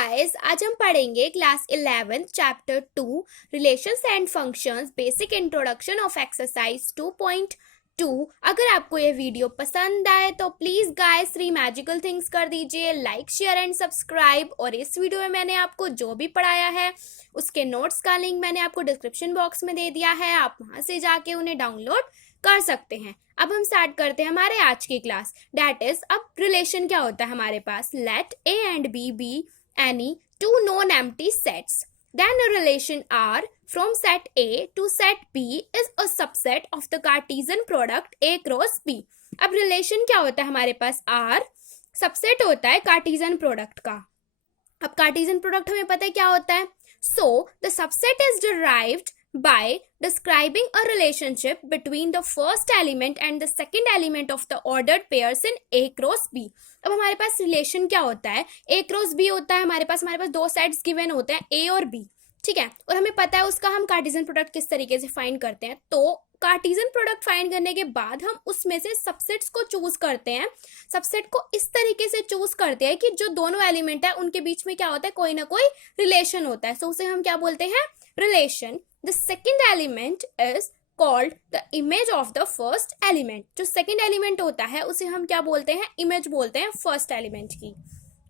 Guys, आज हम पढ़ेंगे class 11 chapter 2 relations and functions basic introduction of exercise 2.2। अगर आपको ये वीडियो पसंद आए तो प्लीज गाइस 3 मैजिकल थिंग्स कर दीजिए, लाइक शेयर एंड सब्सक्राइब। और इस वीडियो में मैंने आपको जो भी पढ़ाया है उसके नोट्स का लिंक मैंने आपको डिस्क्रिप्शन बॉक्स में दे दिया है, आप वहां से जाके उन्हें डाउनलोड कर सकते हैं। अब हम स्टार्ट करते हैं हमारे आज की क्लास, दैट इज अब रिलेशन क्या होता है हमारे पास। Let A and B B any two known empty sets, then a relation R from set A to set B is a subset of the Cartesian product A cross B। अब relation क्या होता है हमारे पास, R subset होता है Cartesian product का। अब Cartesian product हमें पता है क्या होता है। So the subset is derived by describing a relationship between the first element and the second element of the ordered pairs in A cross B। अब हमारे पास रिलेशन क्या होता है, A cross B होता है हमारे पास दो सेट्स गिवन होते हैं A और B, ठीक है। और हमें पता है उसका हम कार्टेशियन प्रोडक्ट किस तरीके से फाइंड करते हैं। तो कार्टेशियन प्रोडक्ट फाइंड करने के बाद हम उसमें से सबसेट्स को चूज करते हैं। सबसेट को इस तरीके से चूज करते हैं कि जो दोनों एलिमेंट है उनके बीच में क्या होता है, कोई ना कोई रिलेशन होता है। सो उसे हम क्या बोलते हैं, relation. The second element is called the image of the first element। जो second element होता है उसे हम क्या बोलते हैं, image बोलते हैं first element की।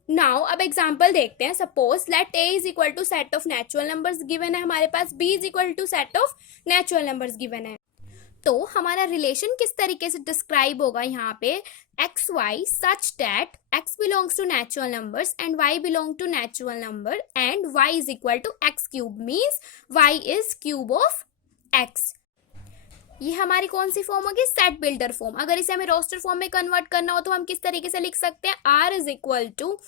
Now अब example देखते हैं। Suppose let A is equal to set of natural numbers given है हमारे पास, B is equal to set of natural numbers given है। तो हमारा रिलेशन किस तरीके से डिस्क्राइब होगा यहाँ पे, x y such that x belongs to natural numbers and y belong to natural number and y is equal to x cube, means y is cube of x. ये हमारी कौन सी फॉर्म होगी, सेट बिल्डर फॉर्म। अगर इसे हमें roster form में convert करना हो तो हम किस तरीके से लिख सकते हैं, R is equal to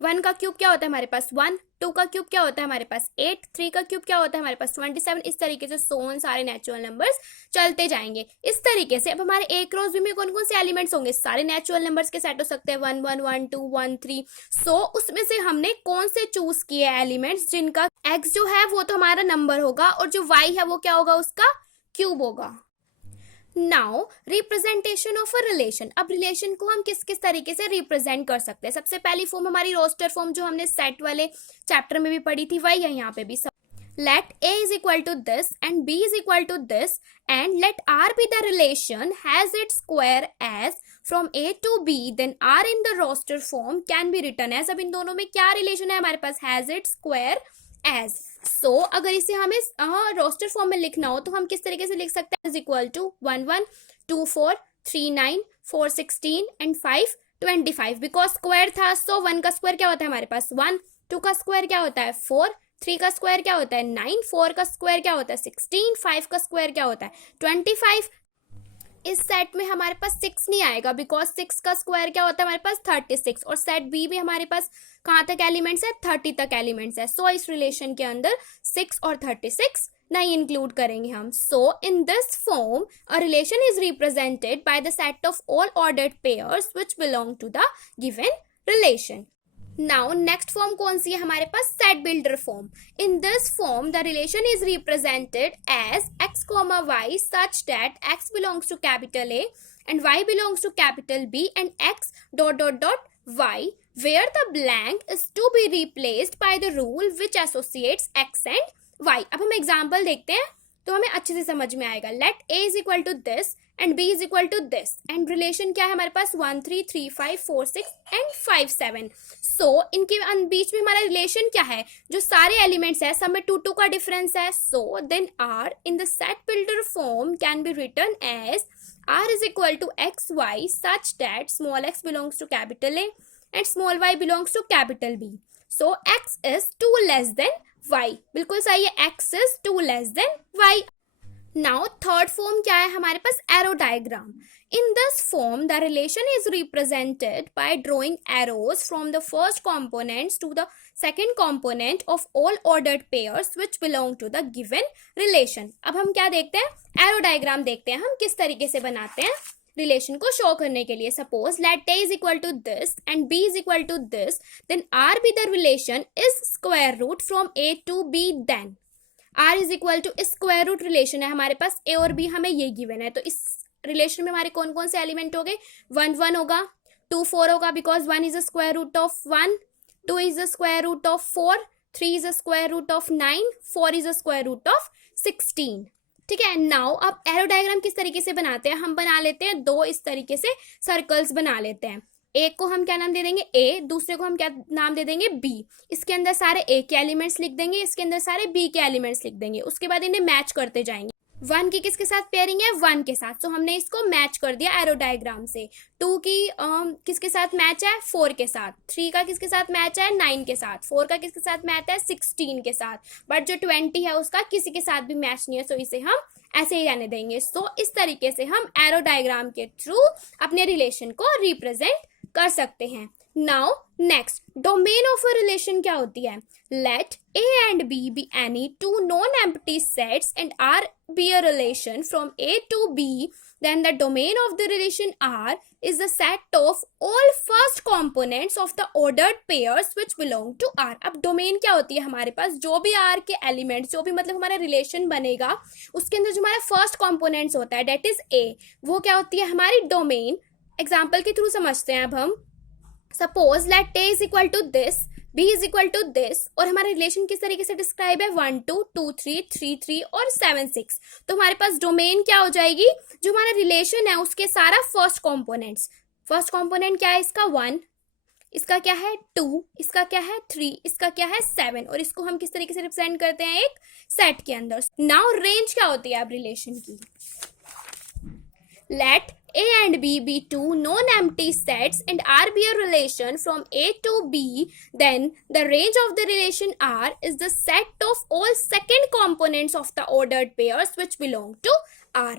one का क्यूब क्या होता है हमारे पास 1, 2 का क्यूब क्या होता है हमारे पास 8, 3 का क्यूब क्या होता है हमारे पास 27। इस तरीके से सोन सारे नेचुरल नंबर्स चलते जाएंगे इस तरीके से। अब हमारे ए क्रॉस बी में कौन कौन से एलिमेंट्स होंगे, सारे नेचुरल नंबर्स के सेट हो सकते हैं 1 1 1 2 1 3। सो उसमें से हमने कौन से चूज किए एलिमेंट्स जिनका एक्स जो है वो तो हमारा नंबर होगा और जो वाई है वो क्या होगा, उसका क्यूब होगा। Now representation of a relation. अब रिलेशन को हम किस किस तरीके से रिप्रेजेंट कर सकते हैं। सबसे पहली फॉर्म हमारी रोस्टर फॉर्म जो हमने सेट वाले चैप्टर में भी पढ़ी थी वही है यहाँ पे भी। let A is equal to this and B is equal to this and let R be the relation has its square as from A to B, then R in the roster form can be written as। अब इन दोनों में क्या relation है हमारे पास, has its square as। सो अगर इसे हमें roster form में लिखना हो तो हम किस तरीके से लिख सकते हैं, is equal to 1 1 2 4 3 9 4 16 and 5 25। Because square था सो 1 का स्क्वायर क्या होता है हमारे पास 1, 2 का स्क्वायर क्या होता है 4, 3 का स्क्वायर क्या होता है 9, 4 का स्क्वायर क्या होता है 16, 5 का स्क्वायर क्या होता है 25। इस सेट में हमारे पास 6 नहीं आएगा बिकॉज 6 का स्क्वायर क्या होता है हमारे पास 36। और सेट बी में हमारे पास कहाँ तक एलिमेंट्स है, 30 तक एलिमेंट्स है। सो इस रिलेशन के अंदर 6 और 36 नहीं इंक्लूड करेंगे हम। So in this form a relation is represented by the set of all ordered pairs which belong to the given relation. Now next form कौन सी है हमारे पास, set builder form. In this form the relation is represented as x comma y such that x belongs to capital A and y belongs to capital B and x dot dot dot y where the blank is to be replaced by the rule which associates x and y. अब हम example देखते हैं तो हमें अच्छे से समझ में आएगा। Let A is equal to this and B is equal to this and relation क्या है हमारे पास 1 3 3 5 4 6 एंड 5 7। सो इनके बीच में हमारा रिलेशन क्या है, जो सारे एलिमेंट्स है सब में 2 2 का डिफरेंस है। So then R in the set builder form can be written as R is equal to x y such that small x belongs to capital A and small y belongs to capital B. So x is 2 less than y, बिल्कुल सही है, x is 2 less than y. Now third form क्या है हमारे पास, arrow diagram. In this form, the relation is represented by drawing arrows from the first components to the second component of all ordered pairs which belong to the given relation। अब हम क्या देखते हैं, arrow diagram देखते हैं हम किस तरीके से बनाते हैं रिलेशन को शो करने के लिए। Suppose let A is equal to this and B is equal to this, then R be the relation is square root from A to B, then R is equal to square root relation है हमारे पास, A और B हमें ये given है। तो इस relation में हमारे कौन कौन से एलिमेंट हो गए, 1 1 होगा, 2 4 होगा because 1 is a square root of 1, 2 is the square root of 4, 3 is the square root of 9, 4 is the square root of 16. ठीक है. नाउ अब एरो डायग्राम किस तरीके से बनाते हैं, हम बना लेते हैं दो इस तरीके से सर्कल्स बना लेते हैं. एक को हम क्या नाम दे देंगे ए, दूसरे को हम क्या नाम दे देंगे बी. इसके अंदर सारे ए के एलिमेंट्स लिख देंगे, इसके अंदर सारे बी के एलिमेंट्स लिख देंगे. उसके बाद इन्हें मैच करते जाएंगे. 1 की किसके साथ पेयरिंग है, 1 के साथ, तो हमने इसको मैच कर दिया एरो डायग्राम से. 2 की किसके साथ मैच है, 4 के साथ. 3 का किसके साथ मैच है, 9 के साथ. 4 का किसके साथ मैच है, 16 के साथ. बट जो 20 है उसका किसी के साथ भी मैच नहीं है, सो इसे हम ऐसे ही रहने देंगे. सो इस तरीके से हम एरो डायग्राम के थ्रू अपने रिलेशन को रिप्रेजेंट कर सकते हैं. Now next, domain of a relation क्या होती है. Let A and B be any two non-empty sets and R be a relation from A to B, then the domain of the relation R is the set of all first components of the ordered pairs which belong to R. अब domain क्या होती है, हमारे पास जो भी R के elements, जो भी मतलब हमारा रिलेशन बनेगा उसके अंदर जो हमारा फर्स्ट कॉम्पोनेंट्स होता है डेट इज A, वो क्या होती है हमारी डोमेन. एग्जाम्पल के थ्रू समझते हैं. अब हम suppose let A is equal to this, B is equal to this, और हमारा रिलेशन किस तरीके से डिस्क्राइब है 1 2 2 3 3 3 और 7 6. तो हमारे पास डोमेन क्या हो जाएगी, जो हमारा रिलेशन है उसके सारा फर्स्ट कॉम्पोनेंट्स. फर्स्ट कॉम्पोनेंट क्या है इसका 1, इसका क्या है 2, इसका क्या है 3, इसका क्या है 7, और इसको हम किस तरीके से रिप्रेजेंट करते हैं एक सेट के अंदर. नाउ रेंज क्या होती है अब रिलेशन की. Let A and B be two non-empty sets and R be a relation from A to B, then the range of the relation R is the set of all second components of the ordered pairs which belong to R.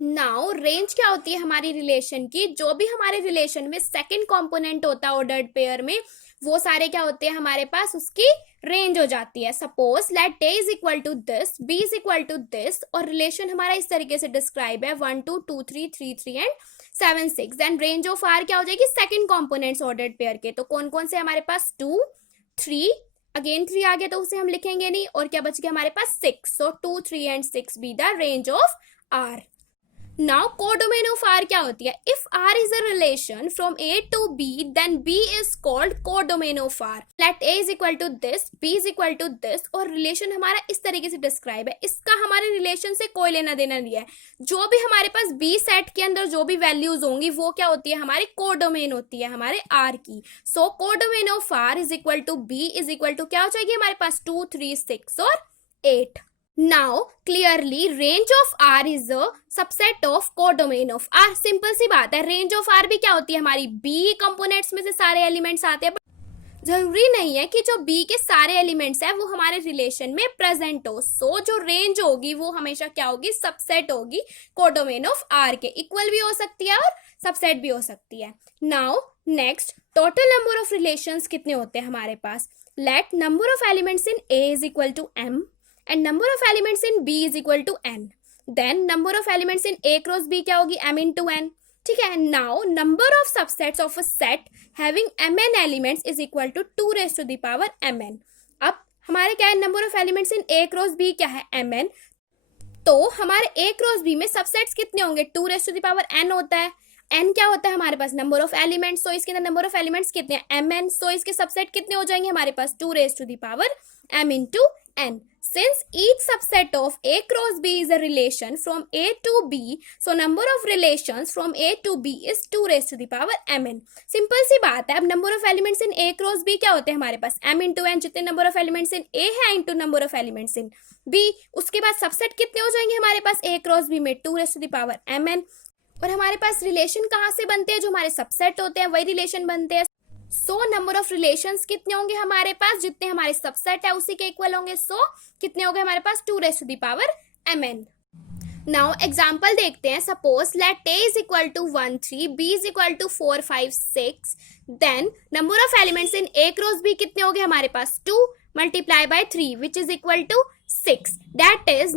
Now range क्या होती है हमारी relation की, जो भी हमारे relation में second component होता है ऑर्डर्ड पेयर में, वो सारे क्या होते हैं हमारे पास, उसकी रेंज हो जाती है. Suppose let A is equal to this, B is equal to this, और रिलेशन हमारा इस तरीके से डिस्क्राइब है 1 2 2 3 3 3 and 7 6. Then range of R क्या हो जाएगी, सेकंड कंपोनेंट्स ऑर्डर्ड पेयर के. तो कौन कौन से हमारे पास 2 3, अगेन 3 आ गया तो उसे हम लिखेंगे नहीं, और क्या बच गया हमारे पास 6. सो 2 3 and 6 be the range of R. Now codomain of R क्या होती है. If R is a relation from A to B, then B is called codomain of R. Let A is equal to this, B is equal to this, और relation हमारा इस तरीके से describe है. इसका हमारे रिलेशन से कोई लेना देना नहीं है. जो भी हमारे पास B सेट के अंदर जो भी वैल्यूज होंगी वो क्या होती है हमारी कोडोमेन होती है हमारे R की. So codomain of R is equal to B is equal to क्या हो जाएगी हमारे पास 2 3 6 और 8. Now clearly range of R is a subset of codomain of R. Simple सी बात है, रेंज ऑफ R भी क्या होती है हमारी B कंपोनेंट्स में से सारे एलिमेंट्स आते हैं. जरूरी नहीं है कि जो B के सारे एलिमेंट्स है वो हमारे रिलेशन में प्रेजेंट हो. सो जो रेंज होगी वो हमेशा क्या होगी, सबसेट होगी कोडोमेन ऑफ R के. इक्वल भी हो सकती है और सबसेट भी हो सकती है. Now next, total number of relations कितने होते हैं हमारे पास. Let number of elements in A is equal to M and number of elements in B is equal to n. Then number of elements in A cross B क्या होगी, m into n. ठीक है. Now number of subsets of a set having mn elements is equal to 2 raised to the power mn. अब हमारे क्या है, number of elements in A cross B क्या है mn. तो हमारे A cross B में सबसेट्स कितने होंगे, 2 raised to the power n होता है. n क्या होता है हमारे पास, नंबर ऑफ एलिमेंट्स. सो इसके अंदर नंबर ऑफ एलिमेंट्स कितने हैं, mn. सो इसके सबसेट कितने हो जाएंगे हमारे पास, 2 raised to the power m into n. Since each subset of A cross B is a relation from A to B, so number of relations from A to B is 2 raised to the power mn. Simple सी बात है. अब number of elements in A cross B क्या होते हैं हमारे पास, m into n. जितने number of elements in A है into number of elements in B. उसके बाद सबसेट कितने हो जाएंगे हमारे पास A cross B में, 2 raised to the power mn. और हमारे पास रिलेशन कहाँ से बनते हैं, जो हमारे सबसेट होते हैं वही रिलेशन बनते हैं. सो नंबर ऑफ रिलेशंस कितने होंगे हमारे पास, जितने हमारे सबसेट है उसी के इक्वल होंगे. सो कितने हो गए हमारे पास, 2 raised to the power mn. Now example देखते हैं. Suppose let A is equal to 1 3, B is equal to 4 5 6. Then number of elements in A cross B कितने हो गए हमारे पास, 2 multiply by 3 which is equal to 6. That is,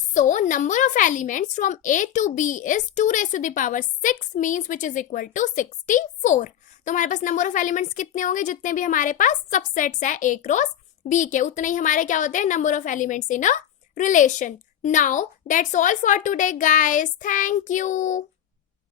so number of elements from A to B is 2 raised to the power 6 means which is equal to 64. तो हमारे पास number of elements कितने होंगे, जितने भी हमारे पास सबसेट्स है A क्रॉस B के, उतने ही हमारे क्या होते हैं number of elements in a relation. Now that's all for today guys. Thank you.